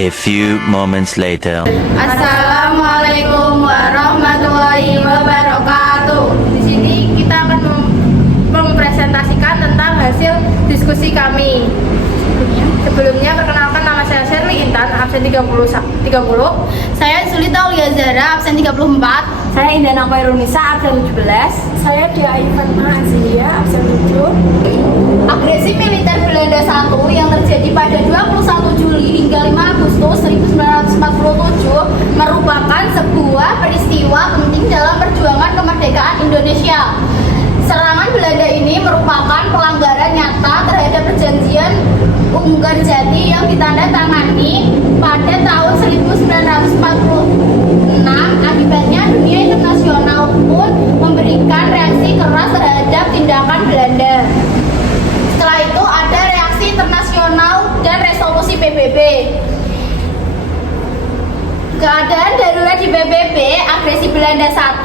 A few moments later. Assalamualaikum warahmatullahi wabarakatuh. Di sini kita akan mempresentasikan tentang hasil diskusi kami. Sebelumnya perkenalkan, nama saya Sherly Intan, absen 30. Saya Sulita Aulia Zara, absen 34. Saya Indana Koirunisa, absen 17. Saya Dia Ivanma Azilia, absen 7. Agresi militer Belanda I yang terjadi pada 21 Juli hingga 5 Agustus 1947 merupakan sebuah peristiwa penting dalam perjuangan kemerdekaan Indonesia. Serangan Belanda ini merupakan pelanggaran nyata terhadap perjanjian Unggarjati yang ditandatangani pada tahun 1946. Akibatnya dunia internasional pun memberikan reaksi keras terhadap tindakan Belanda. Setelah itu ada reaksi internasional dan resolusi PBB. Keadaan darurat di PBB, agresi Belanda I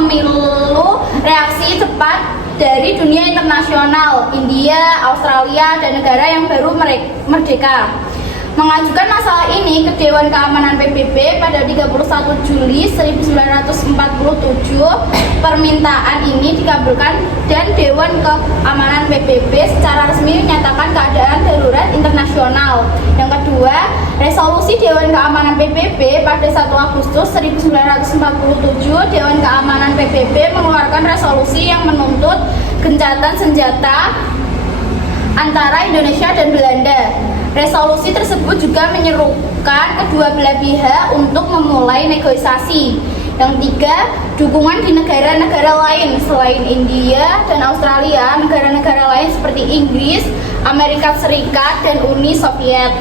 memilu reaksi cepat dari dunia internasional, India, Australia, dan negara yang baru merdeka. Mengajukan masalah ini ke Dewan Keamanan PBB pada 31 Juli 1947. Permintaan ini dikabulkan dan Dewan Keamanan PBB secara resmi menyatakan keadaan darurat internasional. Yang kedua, resolusi Dewan Keamanan PBB pada 1 Agustus 1947, Dewan Keamanan PBB mengeluarkan resolusi yang menuntut gencatan senjata antara Indonesia dan Belanda. Resolusi tersebut juga menyerukan kedua belah pihak untuk memulai negosiasi. Yang tiga, dukungan di negara-negara lain selain India dan Australia, negara-negara lain seperti Inggris, Amerika Serikat, dan Uni Soviet.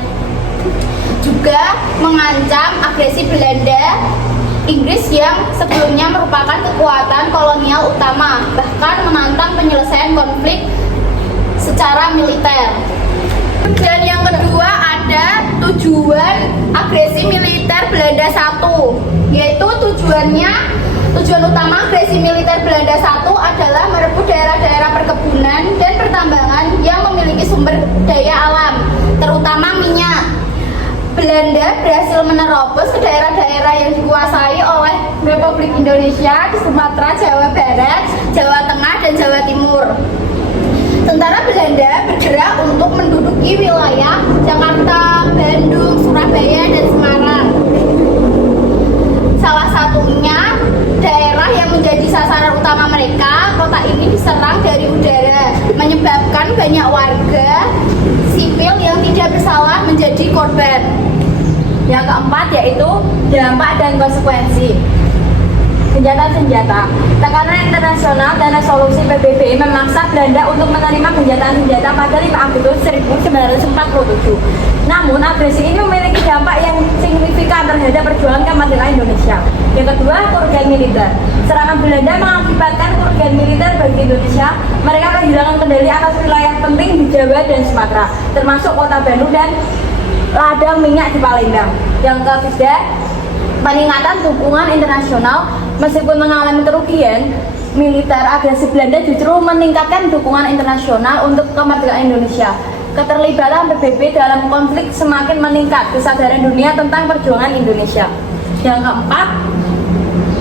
Juga mengancam agresi Belanda Inggris yang sebelumnya merupakan kekuatan kolonial utama, bahkan menantang penyelesaian konflik secara militer. Dan yang kedua ada tujuan agresi militer Belanda I, yaitu tujuan utama agresi militer Belanda I adalah merebut daerah-daerah perkebunan dan pertambangan yang memiliki sumber daya alam, terutama minyak. Belanda berhasil menerobos ke daerah-daerah yang dikuasai oleh Republik Indonesia di Sumatera, Jawa Barat, Jawa Tengah, dan Jawa Timur. Tentara Belanda bergerak untuk menduduki wilayah Jakarta, Bandung, Surabaya, dan Semarang. Salah satunya daerah yang menjadi sasaran utama mereka, kota ini diserang dari udara, menyebabkan banyak warga sipil yang tidak bersalah menjadi korban. Yang keempat yaitu dampak dan konsekuensi. Senjata-senjata. Tekanan internasional dan resolusi PBB memaksa Belanda untuk menerima senjata-senjata pada 5 Agustus 1947. Namun, agresi ini memiliki dampak yang signifikan terhadap perjuangan kemerdekaan Indonesia. Yang kedua, kerugian militer. Serangan Belanda mengakibatkan kerugian militer bagi Indonesia. Mereka kehilangan kendali atas wilayah penting di Jawa dan Sumatera, termasuk kota Bandung dan ladang minyak di Palembang. Yang ketiga, peningkatan dukungan internasional. Meskipun mengalami kerugian militer, agresi Belanda justru meningkatkan dukungan internasional untuk kemerdekaan Indonesia. Keterlibatan PBB dalam konflik semakin meningkat kesadaran dunia tentang perjuangan Indonesia. Yang keempat,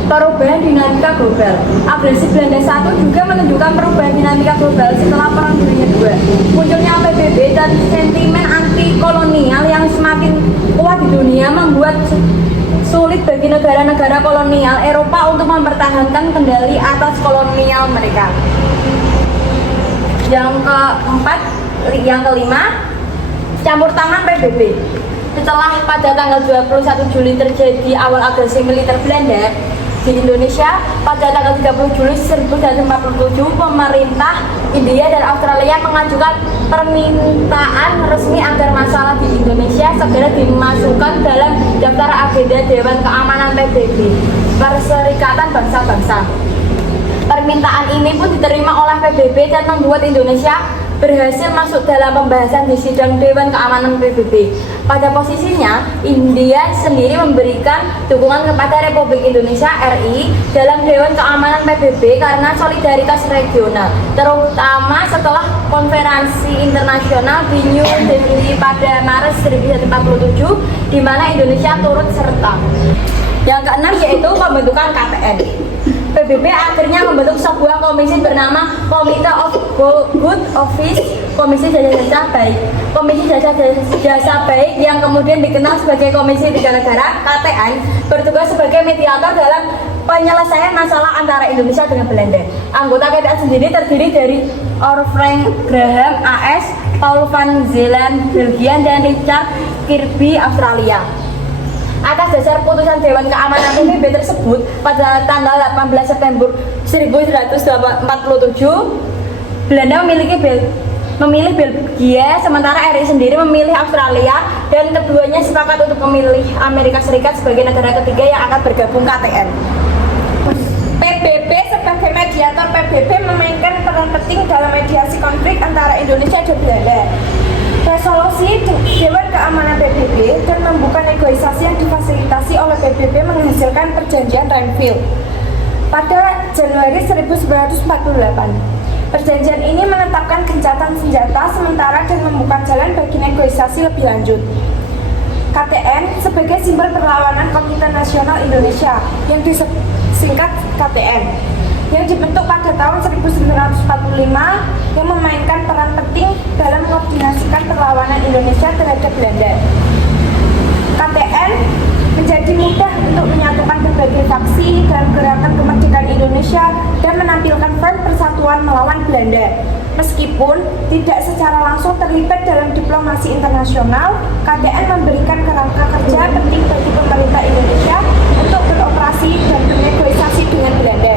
perubahan dinamika global. Agresi Belanda I juga menunjukkan perubahan dinamika global setelah Perang Dunia II. Munculnya PBB dan sentimen anti kolonial yang semakin kuat di dunia membuat sulit bagi negara-negara kolonial Eropa untuk mempertahankan kendali atas kolonial mereka. Yang kelima, campur tangan PBB. Setelah pada tanggal 21 Juli terjadi awal agresi militer Belanda di Indonesia, pada tanggal 30 Juli 1947 pemerintah India dan Australia mengajukan permintaan resmi agar masalah di Indonesia segera dimasukkan dalam daftar agenda Dewan Keamanan PBB, Perserikatan Bangsa-Bangsa. Permintaan ini pun diterima oleh PBB dan membuat Indonesia berhasil masuk dalam pembahasan di sidang Dewan Keamanan PBB. Pada posisinya, India sendiri memberikan dukungan kepada Republik Indonesia RI dalam Dewan Keamanan PBB karena solidaritas regional, terutama setelah konferensi internasional di New Delhi pada Maret 1947 di mana Indonesia turut serta. Yang keenam yaitu pembentukan KTN. PBB akhirnya membentuk sebuah komisi bernama Committee of Good Office, Komisi Jasa Baik. Komisi Jasa Baik yang kemudian dikenal sebagai Komisi Tiga Negara (KTN) bertugas sebagai mediator dalam penyelesaian masalah antara Indonesia dengan Belanda. Anggota KTN sendiri terdiri dari Frank Graham AS, Paul van Zeeland Belgia, dan Richard Kirby Australia. Atas dasar putusan Dewan Keamanan PBB tersebut pada tanggal 18 September 1947, Belanda memilih Belgia, sementara RI sendiri memilih Australia, dan keduanya sepakat untuk memilih Amerika Serikat sebagai negara ketiga yang akan bergabung KTN. PBB sebagai mediator PBB memainkan peran penting dalam mediasi konflik antara Indonesia dan Belanda. Resolusi Dewan Keamanan PBB dan membuka negosiasi yang difasilitasi oleh PBB menghasilkan perjanjian Renville pada Januari 1948. Perjanjian ini menetapkan gencatan senjata sementara dan membuka jalan bagi negosiasi lebih lanjut. KTN sebagai simbol perlawanan Komite Nasional Indonesia yang disingkat KTN yang dibentuk pada tahun 1945 yang memainkan peran penting dalam mengkoordinasikan perlawanan Indonesia terhadap Belanda. KTN menjadi mudah untuk menyatukan berbagai faksi dalam gerakan kemerdekaan Indonesia dan menampilkan front persatuan melawan Belanda. Meskipun tidak secara langsung terlibat dalam diplomasi internasional, KTN memberikan kerangka kerja penting bagi pemerintah Indonesia untuk beroperasi dan bernegosiasi dengan Belanda.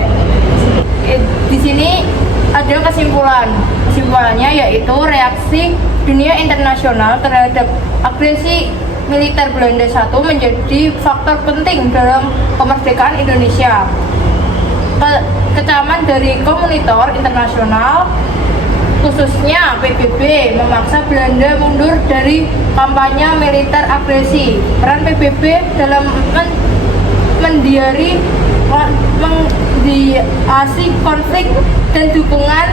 Di sini ada kesimpulannya yaitu reaksi dunia internasional terhadap agresi militer Belanda I menjadi faktor penting dalam kemerdekaan Indonesia. Kecaman dari komunitor internasional khususnya PBB memaksa Belanda mundur dari kampanye militer agresi. Peran PBB dalam mendiasi konflik dan dukungan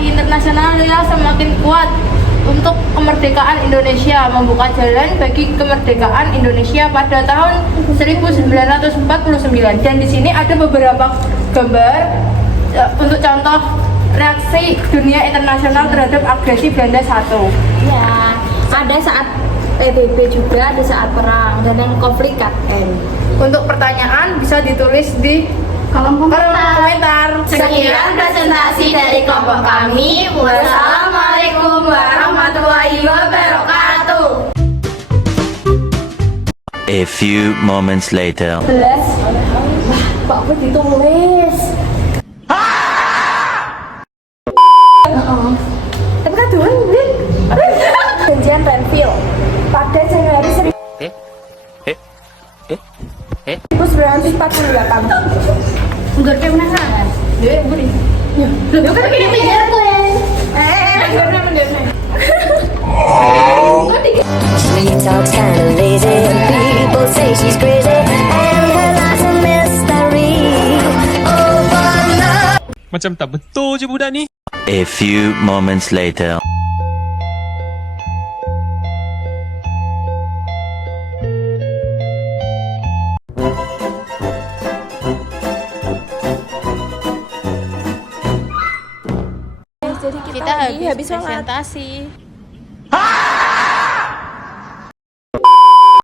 internasional semakin kuat untuk kemerdekaan Indonesia, membuka jalan bagi kemerdekaan Indonesia pada tahun 1949. Dan di sini ada beberapa gambar untuk contoh reaksi dunia internasional terhadap agresi Belanda I. Ya, ada saat PBB juga, ada saat perang dan yang konflik KTN. Untuk pertanyaan bisa ditulis di kolom komentar. Sekian presentasi dari kelompok kami. Wassalamualaikum warahmatullahi wabarakatuh. A few moments later. Wah, kok aku ditulis? Tapi kan dulu Perjanjian Renville pada Januari 1948. Enggak kayak penasaran. Dia beri. Lu kan bikin pinggir tuh ya. She talks kinda lazy and people say she's crazy and her life's a mystery. Oh, but love. Macam tak betul je budak ni. A few moments later. Kita habis presentasi.